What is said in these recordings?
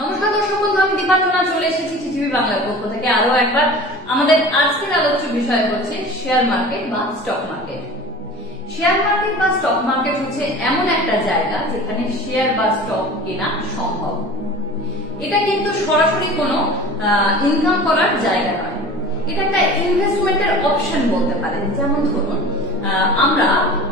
নমস্কার দর্শক বন্ধু, আমি দীপাঞ্জনা চলে এসেছি টিটিভি বাংলার পক্ষ থেকে আরো একবার। আমাদের আজকের আলোচ্য বিষয় হচ্ছে শেয়ার মার্কেট বা স্টক মার্কেট। শেয়ার মার্কেট বা স্টক মার্কেট হচ্ছে এমন একটা জায়গা যেখানে শেয়ার বা স্টক কেনা সম্ভব। এটা কিন্তু সরাসরি কোনো ইনকাম করার জায়গা নয়, এটা একটা ইনভেস্টমেন্টের অপশন বলতে পারেন। যেমন ধরুন, আমরা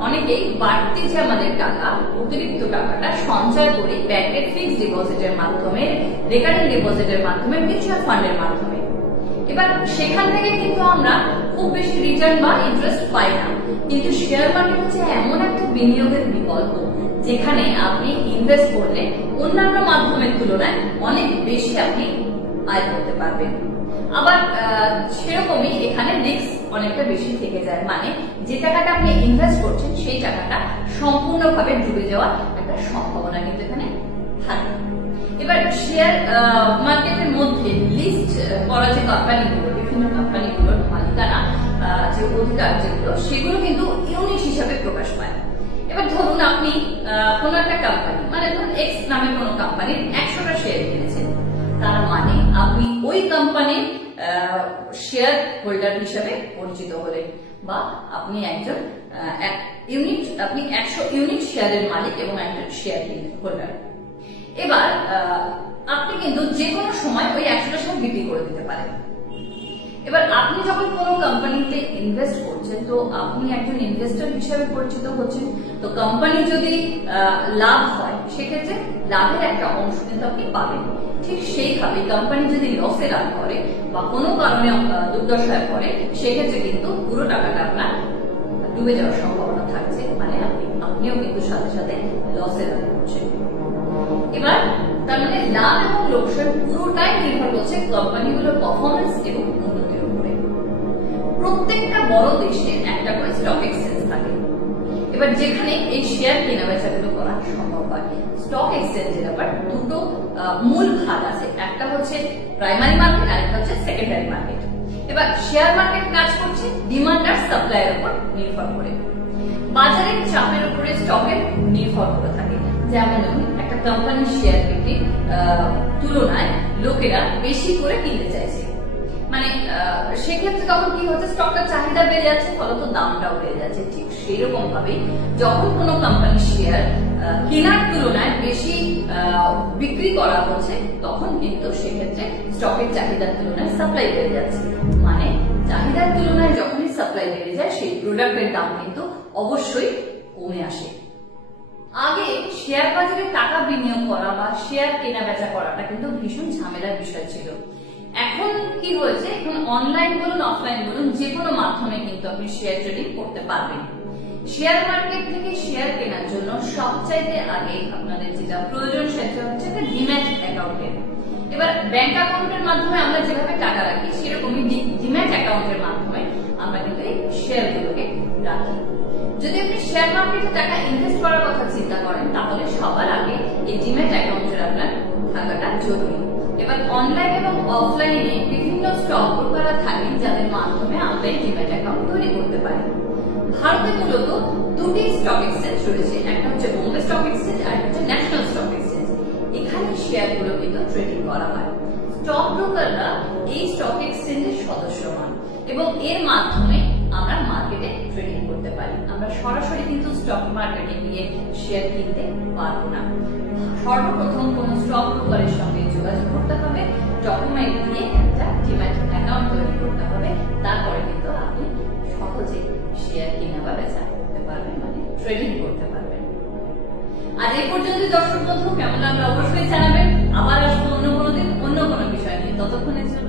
অনেকেই বাড়তি যে আমাদের টাকা, অতিরিক্ত টাকাটা সঞ্চয় করি ব্যাংকের ফিক্সড ডিপোজিটের মাধ্যমে, রেকারিং ডিপোজিটের মাধ্যমে, মিউচুয়াল ফান্ডের মাধ্যমে। এবার সেখান থেকে কিন্তু আমরা খুব বেশি রিটার্ন বা ইন্টারেস্ট পাই না, কিন্তু শেয়ার মার্কেট হচ্ছে এমন একটা বিনিয়োগের বিকল্প যেখানে আপনি ইনভেস্ট করলে অন্যান্য মাধ্যমের তুলনায় অনেক বেশি আপনি আয় করতে পারবেন। আবার সেরকমই এখানে রিস্ক অনেকটা বেশি থেকে যায়, মানে যে টাকাটা আপনি ইনভেস্ট করছেন সেই টাকাটা সম্পূর্ণভাবে ডুবে যাওয়ার একটা সম্ভাবনা কিন্তু এখানে থাকে। এবার শেয়ার মার্কেটের মধ্যে লিস্ট করা যে কোম্পানিগুলো, বিভিন্ন কোম্পানিগুলোর মালিকানা যে অধিকার যেগুলো, সেগুলো কিন্তু ইউনিট হিসাবে প্রকাশ পায়। এবার ধরুন আপনি কোনো একটা কোম্পানি, মানে ধরুন এক্স নামে কোনো কোম্পানির 100টা শেয়ার কিনেছেন, তার মানে আপনি ওই কোম্পানির শেয়ার হোল্ডার হিসাবে পরিচিত হলেন, বা আপনি একজন আপনি 100 ইউনিট শেয়ারের মালিক এবং একজন শেয়ার হোল্ডার। এবার আপনি কিন্তু যে কোনো সময় ওই 100টা শেয়ার বিক্রি করে দিতে পারেন। এবার আপনি যখন কোনো কোম্পানিতে ইনভেস্ট করছেন, তো আপনি একজন ইনভেস্টর হিসেবে পরিচিত হচ্ছেন। তো কোম্পানি যদি লাভ হয়, সেক্ষেত্রে লাভের একটা অংশ কিন্তু আপনি পাবেন। ঠিক সেইভাবে কোম্পানি যদি লসে রান করে বা কোনো কারণে দুর্দশায় পড়ে, সেক্ষেত্রে কিন্তু পুরো টাকাটা আপনার ডুবে যাওয়ার সম্ভাবনা থাকছে, মানে আপনিও কিন্তু সাথে সাথে লসে রান করছেন। এবার তার মানে লাভ এবং লোকসান পুরোটাই নির্ভর করছে কোম্পানিগুলোর পারফরমেন্স এবং উন্নতির উপরে। প্রত্যেকটা বড় দেশে একটা করে স্টক এক্সচেঞ্জ থাকে, এবার যেখানে এই শেয়ার কেনা বেচাগুলো করা সম্ভব হয়। স্টক এক্সচেঞ্জের আবার দুটো মূল ভাগ আছে, একটা হচ্ছে প্রাইমারি মার্কেট আর একটা হচ্ছে সেকেন্ডারি মার্কেট। এবার শেয়ার মার্কেট কাজ করছে ডিমান্ড আর সাপ্লাইয়ের উপর নির্ভর করে, বাজারের চাপের উপরে স্টকের নির্ভর করে থাকে। যেমন ধরুন, একটা কোম্পানির শেয়ার বিক্রির তুলনায় লোকেরা বেশি করে কিনতে চাইছে, মানে সেক্ষেত্রে তখন কি হচ্ছে, স্টকটার চাহিদা বেড়ে যাচ্ছে, ফলত দামটাও বেড়ে যাচ্ছে। ঠিক সেরকম ভাবে যখন কোনো কোম্পানির শেয়ার কেনার তুলনায় বেশি বিক্রি করা হচ্ছে, তখন কিন্তু সেক্ষেত্রে স্টকের চাহিদার তুলনায় সাপ্লাই বেড়ে যাচ্ছে। মানে চাহিদার তুলনায় যখনই সাপ্লাই বেড়ে যায়, সেই প্রোডাক্টের দাম কিন্তু অবশ্যই কমে আসে। আগে শেয়ার বাজারে টাকা বিনিয়োগ করা বা শেয়ার কেনা বেচা করাটা কিন্তু ভীষণ ঝামেলার বিষয় ছিল। এখন কি হয়েছে, এখন অনলাইন বলুন অফলাইন বলুন, যে কোনো মাধ্যমে কিন্তু আপনি শেয়ার ট্রেডিং করতে পারবেন। শেয়ার মার্কেট থেকে শেয়ার কেনার জন্য সবচাইতে আগে আপনাদের যেটা প্রয়োজন, সেটা হচ্ছে একটা ডিম্যাট অ্যাকাউন্টের। এবার ব্যাংক অ্যাকাউন্টের মাধ্যমে আমরা যেভাবে টাকা রাখি, সেরকমই ডিম্যাট অ্যাকাউন্টের মাধ্যমে আমরা কিন্তু এই শেয়ারগুলোকে রাখি। যদি আপনি শেয়ার মার্কেটে টাকা ইনভেস্ট করার কথা চিন্তা করেন, তাহলে সবার আগে এই ডিম্যাট অ্যাকাউন্টের আপনার থাকাটা জরুরি। এবার অনলাইন এবং অফলাইনে বিভিন্ন স্টক ব্রোকাররা থাকেন, যাদের মাধ্যমে আমরা এই ডিম্যাট অ্যাকাউন্ট তৈরি করতে পারি। ভারতে মূলত দুটি স্টক এক্সচেঞ্জ রয়েছে, একটা হচ্ছে বোম্বে স্টক এক্সচেঞ্জ আর একটা হচ্ছে ন্যাশনাল স্টক এক্সচেঞ্জ। এখানে শেয়ারগুলো কিন্তু ট্রেডিং করা হয়। স্টক ব্রোকাররা এই স্টক এক্সচেঞ্জের সদস্য হন এবং এর মাধ্যমে আমরা মার্কেটে ট্রেডিং করতে পারি। আমরা সরাসরি কিন্তু স্টক মার্কেটে গিয়ে শেয়ার কিনতে পারবো না। সর্বপ্রথম কোন স্টক ব্রোকারের সঙ্গে যোগাযোগ করতে হবে, ডকুমেন্ট দিয়ে একটা ডিম্যাট অ্যাকাউন্ট তৈরি করতে হবে, তারপরে কিন্তু আপনি সহজে শেয়ার কেনা বা বেচা করতে পারবেন, মানে ট্রেডিং করতে পারবেন। আর এই পর্যন্ত দর্শক বন্ধু কেমন লাগলো অবশ্যই জানাবেন। আবার আসবো অন্য কোনো দিন অন্য কোনো বিষয় নিয়ে। ততক্ষণের জন্য